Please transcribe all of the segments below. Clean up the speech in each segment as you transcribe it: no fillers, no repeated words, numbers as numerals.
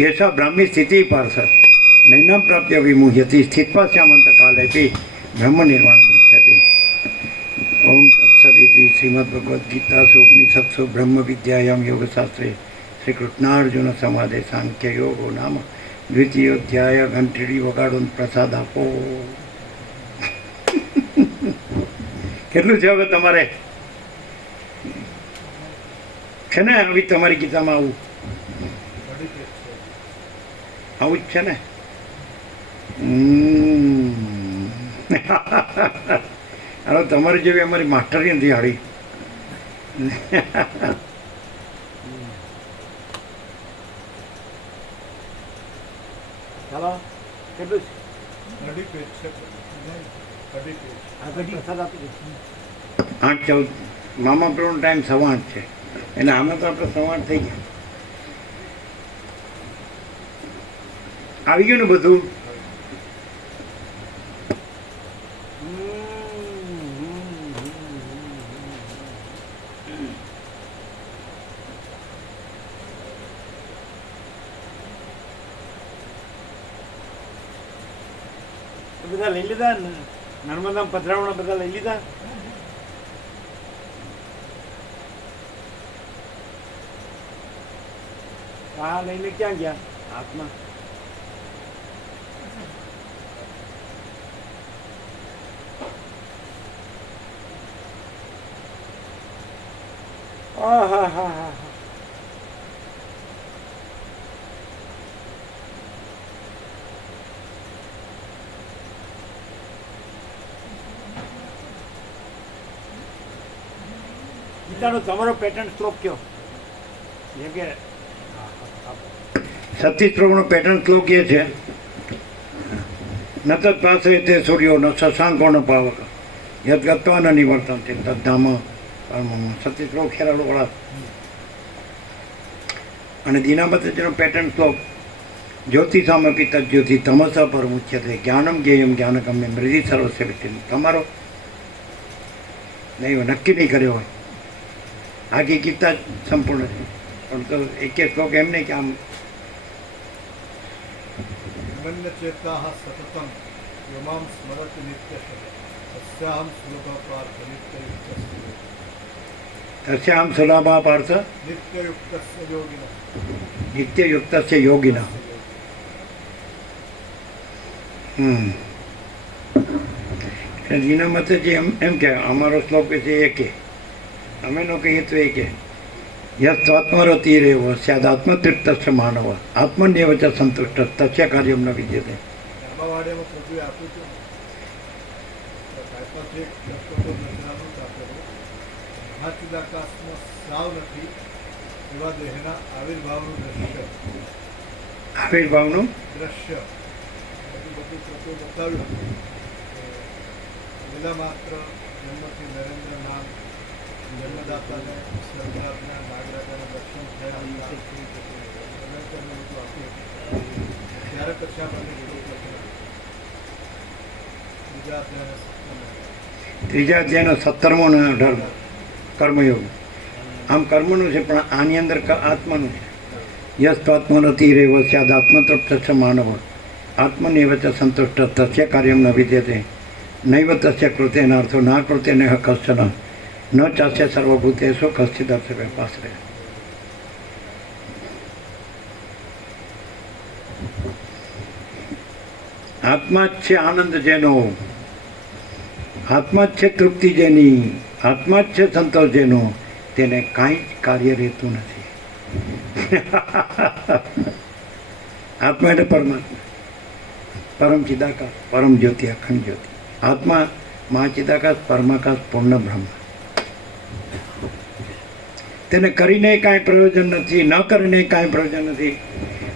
येषा ब्राह्मी स्थिति पार्थ नैनां प्राप्य विमुह्यति स्थित्वा श्यामन्तकालेपि ब्रह्मनिर्वाणं गच्छति। ओम तत्सदिति श्रीमद्भगवद्गीतासु उपनिषत्सु ब्रह्मविद्यायां योगशास्त्रे श्रीकृष्णार्जुन संवादे सांख्ययोगो नाम द्वितीयोध्याय। घंटीडी વગાડો પ્રસાદ આપો. કેટલું છે હવે તમારે? છે ને આવી તમારી ગીતામાં આવું જ છે ને? હાલો, તમારી જેવી અમારી માસ્ટરી નથી હાડી. ચાલો, કેટલું છે? 8-14. મામા પ્રોનો ટાઈમ 8:15 છે, એટલે આમાં તો આપણે 8:15 થઈ ગયા. આવી ગયું ને બધું? બધા લઈ લીધા ને? નર્મદા પધરાવણા બધા લઈ લીધા? હા, લઈને ક્યાં ગયા? હાથમાં હા હા હા હા. ગીતાનો તમારો પેટર્ન શ્લોક કયો? જેમ કે 36 શ્લોકનો પેટર્ન શ્લોક એ છે, ન તત્ પાસે તે સૂર્યો ન શશાંકો ન પાવક યદ ગત્વા ન નિવર્તન તે તદ્ધામ પરમમ. 36 શ્લોક ખેરાડો વાળા. અને દીનામતનો પેટર્ન શ્લોક જ્યોતિષામપી તજ્યોતિ તમસ પર મુખ્યત્વે જ્ઞાનમ જ્ઞેયમ જ્ઞાનગમ્ય મૃદિ સર્વસ્ય વ્યક્તિ. તમારો નહીં નક્કી નહીં કર્યો હોય. આખી ગીતા સંપૂર્ણ છે, પણ તો એક શ્લોક એમ નહીં કે આમ ચેતાઃ સતતમ યમામ સ્મરતિ નિત્યઃ તસ્યાહમ સુલભા પાર્થ નિત્યયુક્તસ્ય. તસ્યાહમ સુલભા પાર્થ નિત્યયુક્તસ્ય યોગિનઃ. નિત્યયુક્તસ્ય યોગિનઃ. એના મતે જે એમ કે અમારો શ્લોક છે એ કે અમે નો કહીએ તો એ કે યસ્વાત્મરતિરેવ સ્યાદાત્મતૃપ્તસ્ય માનવ આત્મન્યવ ચ સંતુષ્ટ તસ્ય કાર્યમ ન વિદ્યતે. આંબાવાડિયામાં પ્રભુએ આપ્યું હતું મહાચિદાકાશમાં સાવ નથી એવા દેહના આવિર્ભાવનું દ્રશ્ય. આવિર્ભાવનું દ્રશ્ય બધું પ્રભુએ બતાવ્યું હતું. લીલા માત્ર જન્મથી નરેન્દ્ર નામ જન્મદાતાને સ્વર્ગદાતના નાગરાજાના દર્શન થયા ત્યારે પછી આપણે ત્રીજા અધ્યાયનો 17મો અને 18મો કર્મયોગ. આમ કર્મનું છે, પણ આની અંદર આત્માનું છે. યસ્વાત્મરતિરેવ સ્યાદાત્મતૃપ્તસ્ય માનવ આત્મનિવ ચ સંતુષ્ટ તસ્ય કાર્યમ ન વિદ્યતે નૈવ તસ્ય કૃતેનાર્થો ના કૃતેને કશ્ચન ન ચાસ્ય સર્વભૂતેષુ કશ્ચિદર્થ વ્યપાશ્રય. આત્મા જ છે આનંદ જેનો, આત્મા જ છે તૃપ્તિ જેની, આત્મા જ છે સંતોષ જેનો, તેને કાંઈ જ કાર્ય રહેતું નથી. આત્મા એટલે પરમાત્મા, પરમ ચિદાકાશ, પરમ જ્યોતિ, અખંડ જ્યોતિ. આત્મા મહાચિદાકાશ, પરમાકાશ, પૂર્ણ બ્રહ્મ. તેને કરીને કાંઈ પ્રયોજન નથી, ન કરીને કાંઈ પ્રયોજન નથી.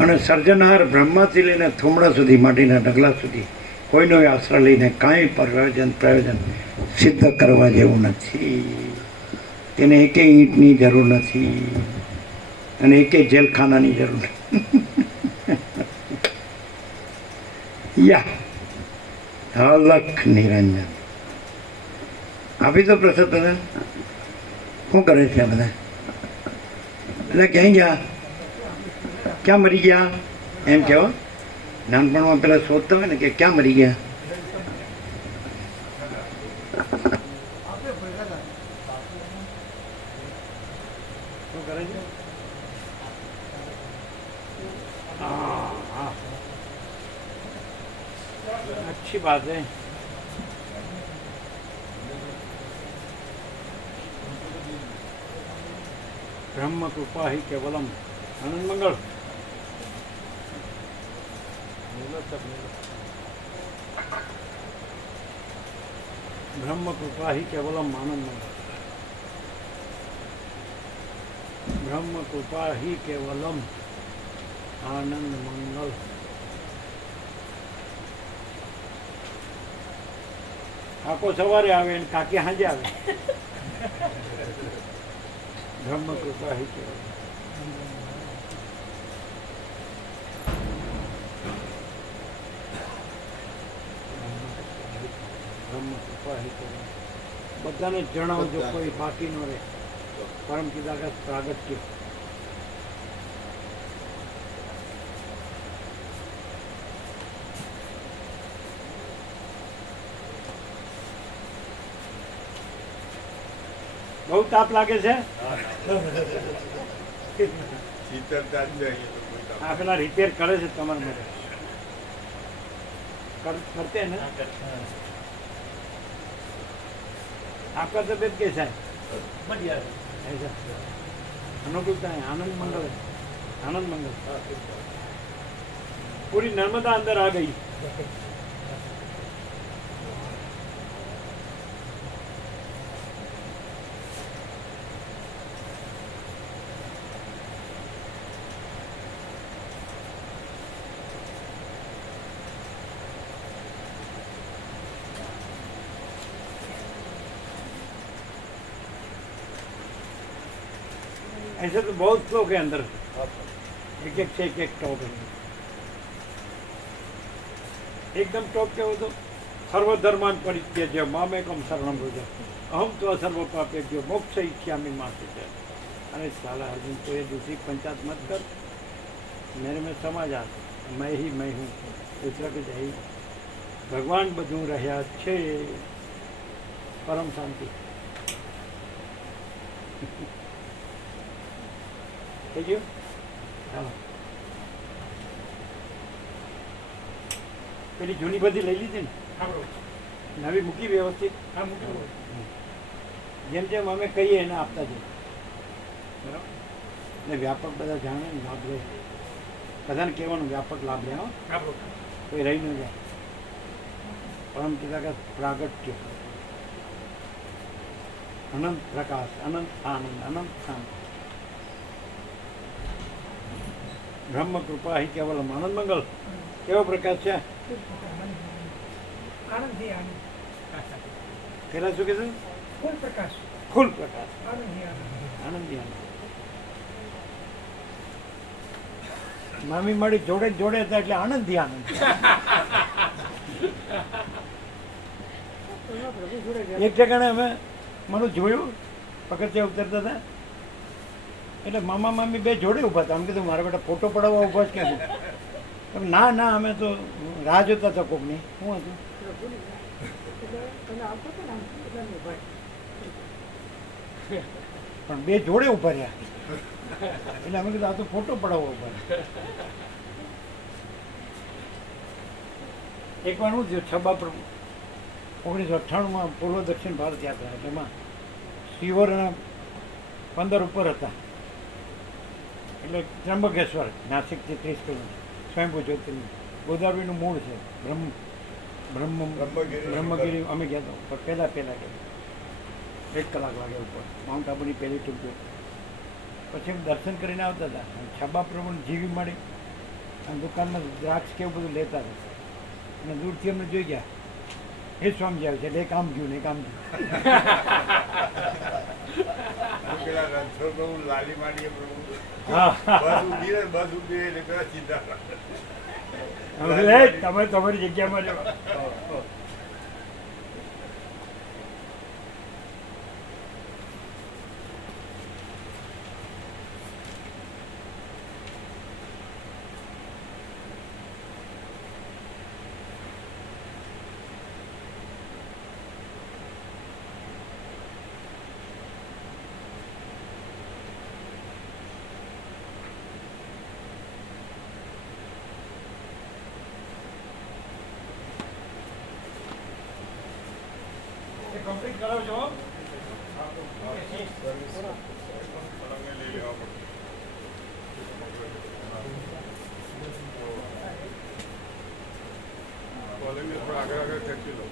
અને સર્જનહાર બ્રહ્માથી લઈને થોમડા સુધી, માટીના ઢગલા સુધી કોઈનો આશ્રય લઈને કાંઈ પ્રયોજન સિદ્ધ કરવા જેવું નથી. તેને એકે ઈંટની જરૂર નથી અને એકે જેલખાનાની જરૂર નથી. યા અલખ નિરંજન આપી તો પ્રસાદ બધા શું કરે છે બધા? એટલે ક્યાંય ગયા ક્યાં મરી ગયા એમ કહેવા. નાનપણમાં પેલા શોધતા હોય ને કે ક્યાં મરી ગયા. આપણે ભેગા થાય. શું કરે છે? हाँ हाँ अच्छी बात है. ब्रह्म कृपा ही केवलम. आनंद मंगल. ब्रह्म कृपा ही केवलम आनंद मंगल. ब्रह्म कृपा ही केवलम आनंद मंगल. કાકો સવારે આવે ને કાકી સાંજે આવે. બ્રહ્મ કૃપા હી કેવલમ. બ્રહ્મ કૃપા હી કેવલમ. બધાને જણાવજો, કોઈ બાકી ન રહે. પરમ પિતા પ્રાગટ્ય. બહુ તાપ લાગે છે. આ પેલા રિપેર કરે છે તમારા માટે. करते हैं ना. आपका तबियत कैसा है? बढ़िया है. ऐसा अनुकूलता है. आनंद मंगल है. आनंद मंगल. पूरी नर्मदा अंदर आ गई. ऐसे तो बहुत श्लोक है अंदर. एक एक से एक टॉप है. एकदम टॉप क्या हो तो सर्वधर्मान परित्यज्य मामेकम शरणम व्रज अहम तो सर्व पापेभ्यो मोक्ष इच्छामि मा शुचः. अरे साला अर्जुन, तो ये दूसरी पंचायत मत कर. मेरे में समा जा. मैं ही मैं हूँ. दूसरा कुछ है ही. भगवान બધું રહ્યા છે. परम शांति. થઈ ગયું? હા. પેલી જૂની બધી લઈ લીધી ને? નવી મૂકી વ્યવસ્થિત? હા, મૂકી. જેમ જેમ અમે કહીએ એને આપતા જઈએ. બરાબર ને? વ્યાપક બધા જાણે ને લાભ લે. બધાને કહેવાનું વ્યાપક લાભ લે. હા, કોઈ રહી ન જાય. પરમ પિતા का प्रागट्य. अनंत प्रकाश, अनंत आनंद, अनंत शांति. ब्रह्म कृपा ही केवलम आनंद मंगल. કેવો પ્રકાશ છે? આનંદથી આનંદ. પેલા શું કીધું? ફૂલ પ્રકાશ. ફૂલ પ્રકાશ. આનંદથી આનંદ. આનંદી આનંદ. મામી મળી જોડે જોડે હતા એટલે આનંદથી આનંદ. પ્રભુ જોડે ગયા. એક ઠેકાણે અમે મારું જોયું પગથિયા ઉતરતા હતા એટલે મામા મામી બે જોડે ઊભા હતા. આમ કીધું મારા બેટા ફોટો પડાવવા ઊભા જ ક્યાં? ના ના, અમે તો રાહ જોતા હતા કોકની. શું હતું? પ્રભુની એટલે તમે આવતો હતો ને આમ બધાને ઉભા. પણ બે જોડે ઊભા રહ્યા એટલે અમે કીધું આ તો ફોટો પડાવવા ઊભા. એકવાર શું થયું, છબા પર 1998માં પૂર્વ દક્ષિણ ભારત યાત્રા. એટલે એમાં શિવરના 15 ઉપર હતા. એટલે ત્રંબકેશ્વર નાસિકથી 30 કિલોમીટર સ્વયંભૂ જ્યોતિર્લિંગ. ગોદાવરીનું મૂળ છે. બ્રહ્મગીરી અમે ગયા હતા પણ પહેલાં ગયા. 1 કલાક લાગે ઉપર. માઉન્ટ આબુની પહેલી ટ્રીપ જોઈ. પછી અમે દર્શન કરીને આવતા હતા. છબા પ્રભુને જીવી મળી અને દુકાનમાં દ્રાક્ષ કેવું બધું લેતા હતા. અને દૂરથી અમને જોઈ ગયા. એ સ્વામી આવે છે એટલે એક આમ ગયું ને એક આમ ગયું. હા, તમે તમારી જગ્યામાં જાઓ. કમ્પ્લીટ કરાવજો. આગળ ખેંચી લો.